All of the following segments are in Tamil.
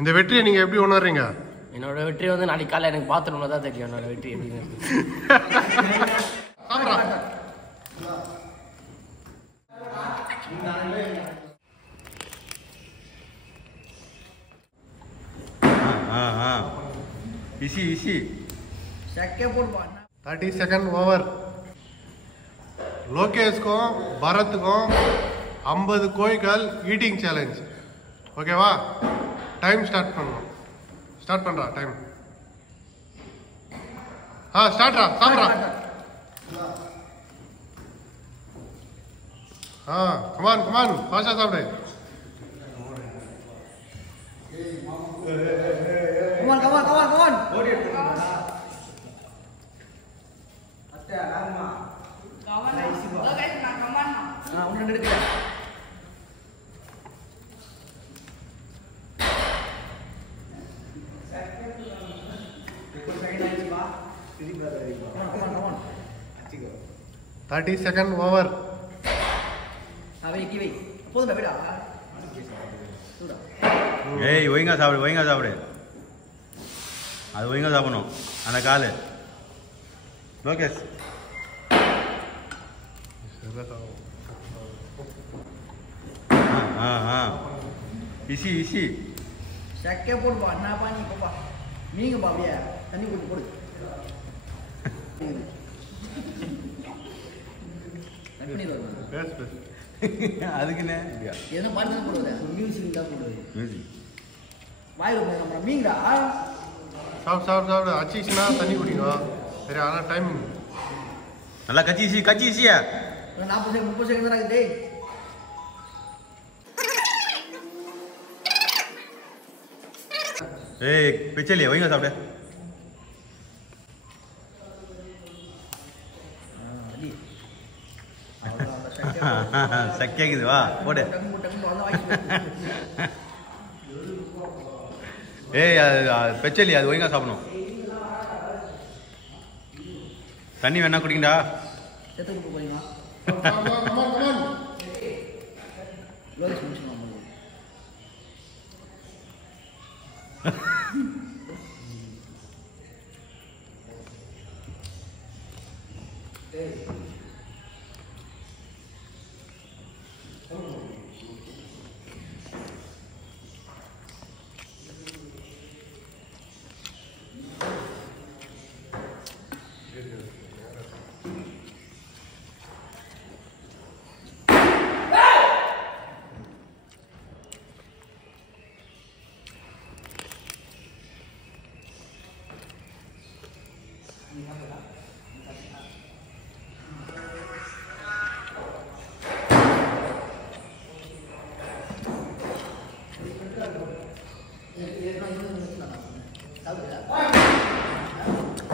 இந்த வெற்றியை நீங்க எப்படி உணர்றீங்க? என்னோட வெற்றி வந்து நாளைக்கு காலையில் எனக்கு பாத்ரூம்ல தான் தெரியும் என்னோட வெற்றி எப்படின்னு. इसी 30 सेकंड ओवर. लोकेश को भरत को 50 कोईकल ईटिंग चैलेंज. ओकेवा? टाइम स्टार्ट पண்றா टाइम. हाँ स्टार्ट रहा सामरा. हाँ कमान फास्ट सामने. Come on. Come on. 30 second over. ஏய் ஒழுங்கா சாப்பிடு. அது ஒழுங்கா சாப்பிடணும் அந்த காலு. லோகேஷ் இசி சக்கே போடுப்பா. என்ன பண்ணி போப்பா. நீங்க பாப்பியா தண்ணி போடு. அதுக்குன்னு என்ன பண்ணி போடுவாரு. மியூசிக் தான் போடுவாரு. வாயில போய் மீங்கடா. சாப்பிடு அச்சிச்சுனா தண்ணி குடிங்க. சரி ஆனா டைமிங் நல்லா கச்சிசியா 30 செகண்ட் தான் ஆகுது. ஏய் பிச்சலி ஒழுங்கா சாப்பிடு. சக்கியாக்குது வா போடு. ஏய் பெச்சலி அது ஒழுங்கா சாப்பிடணும். தண்ணி வேணா குடிக்கண்டா.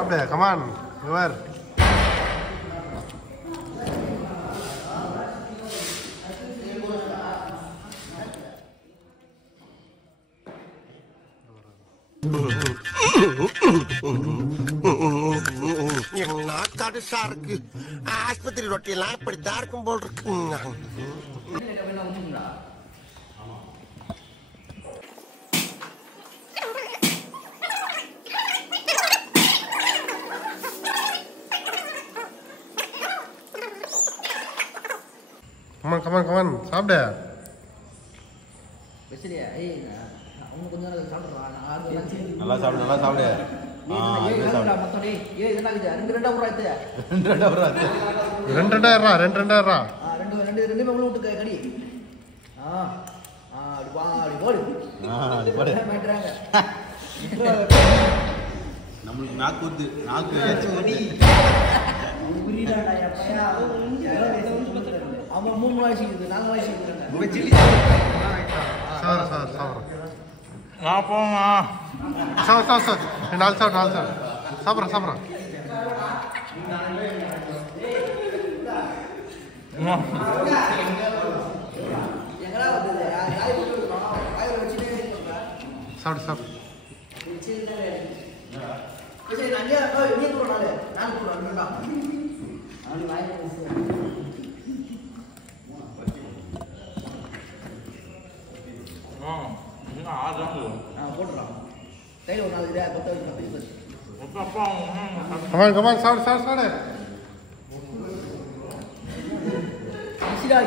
Apa? Come on, keluar. நாத்தாடு சாருக்கு ஆஸ்பத்திரி ரொட்டியெல்லாம் இப்படித்தான் இருக்கும் போல் இருக்கு. Come on, சாப்பிடு. நல்லா சாப்பிடு. நம்மளுக்கு நாக்கு அவன் 3 வயசு 4 வயசு போமா சாப்பிடு. நாலு சாப்பிட்றேன். சாப்பிடு. போட்டுறான் கையில் ஒரு 4 கிடையாது கொத்த வச்சு கமான் சாப்பிடு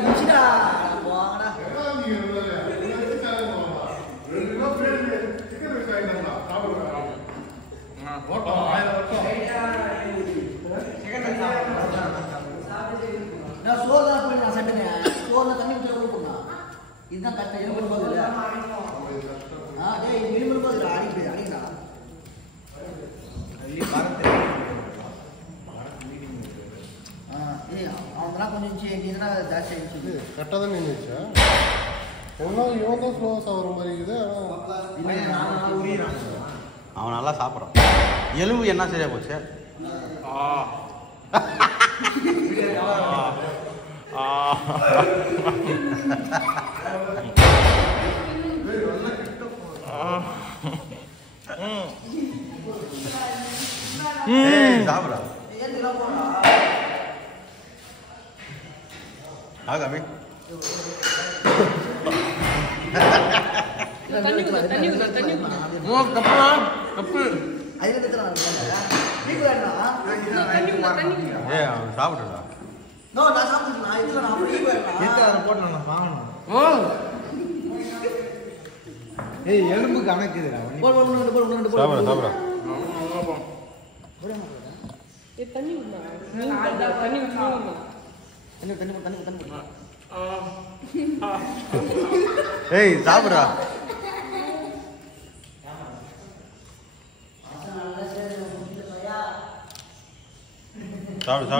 இச்சிடா போங்கடா நான் சோதா போய் நான் சட்டுங்க சோதா தண்ணி ஊற்றி கொடுப்பா இதுதான் கஷ்டம் எலும்பு போகுது டேய் எலும்பு போகுது அடிக்கடா அவங்களாம் கொஞ்சம் இதுனா ஜாஸ்தி ஆயிடுச்சு கரெக்டாக தான் நின்றுச்சா இவன் தான் ஸ்லோவாக சாப்பிட்ற மாதிரி இருக்குது அவன் நல்லா சாப்பிட்றான் எலும்பு என்ன சரியா போச்சு சாப்பிட்றா ஆகாமி அவன் சாப்பிட்டுடா எலும்பு கணக்குதுடா சாப்பிட்றா ஏய் சாப்பிட்றா சாப்பிடு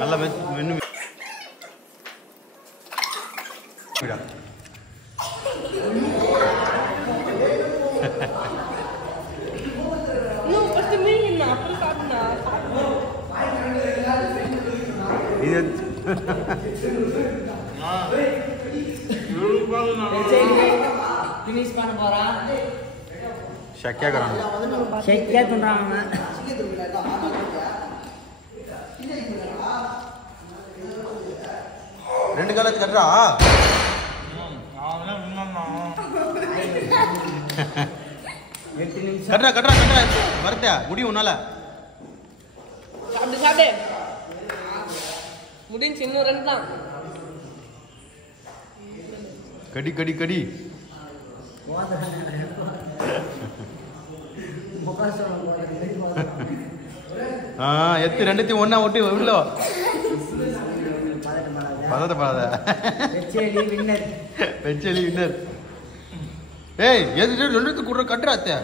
நல்லா மென்னு இது ஃபினிஷ் பண்ண போறான் ஷக்கியா கரான் ஷேக்கியா பண்றாங்க ரெண்டு காலத்து கட்டுறா கட்டுறா வரத்தியா முடியும் உன்னால சாப்பிடு முடிஞ்சு இன்னும் 2 தான் கடி எத்து ரெண்டுத்தையும் ஒன்னா ஒட்டி உள்ள பதட்ட வெச்சேலி வின்னர் ஏய் எது ரெண்டுத்து குடுற கட்டுற அத்தை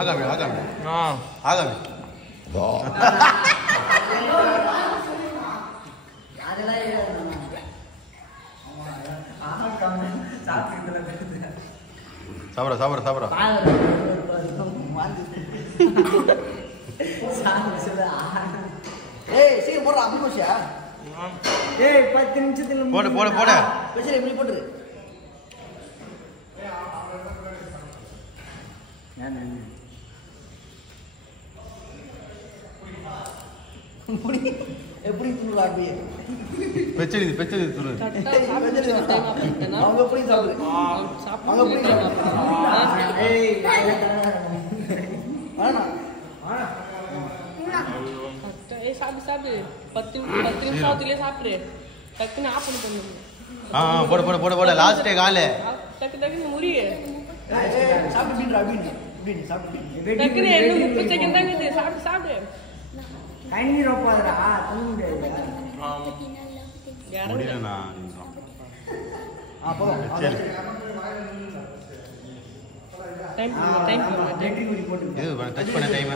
ஆகாமி சாப்பிட்றா ஏய் சீக்கிரம் போடுறா அபிஷா ஏய் 10 நிமிஷத்துல போடு பேசல இப்படி போடு எப்படி துணுடா அப்படியே பெச்சலி துணு அவங்க எப்படி சாப்பிடு அவங்க எப்படி சாப்பிடு ஏய் வாடா சாப்பிடு 10 நிமிஷத்துலயே சாப்பிடு டக்குன்னு ஆஃப் பண்ணு போடு லாஸ்ட் கால் டக்கு முறியே சாப்பிடு அப்படியே சாப்பிடு டக்குன்னு என்ன 30 செகண்ட் தான் இது சாப்பிடு கைனி ரோப்பாதடா தண்ணி முடியாது முடியலண்ணா போலாம் சரி டைம் இது டச் பண்ண டைம்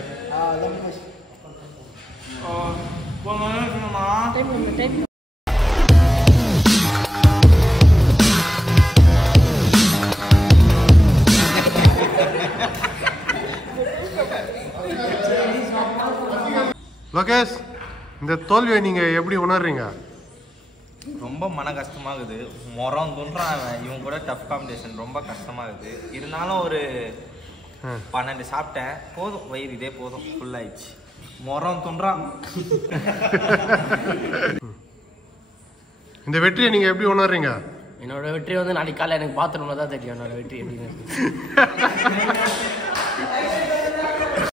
லோகேஷ் இந்த தோல்வியை நீங்கள் எப்படி உணர்றீங்க? ரொம்ப மன கஷ்டமாகுது. முறம் துன்றான் அவன். இவன் கூட டஃப் காம்படிஷன் ரொம்ப கஷ்டமாகுது. இருந்தாலும் ஒரு 12 சாப்பிட்டேன். போதும், வயிறு இதே போதும், ஃபுல் ஆயிடுச்சு. முறம் துன்றான். இந்த வெற்றியை நீங்க எப்படி உணர்றீங்க? என்னோட வெற்றி வந்து நாளைக்கு காலையில் எனக்கு பாத்ரூம்ல தான் தெரியும் என்னோட வெற்றி எப்படின்னு.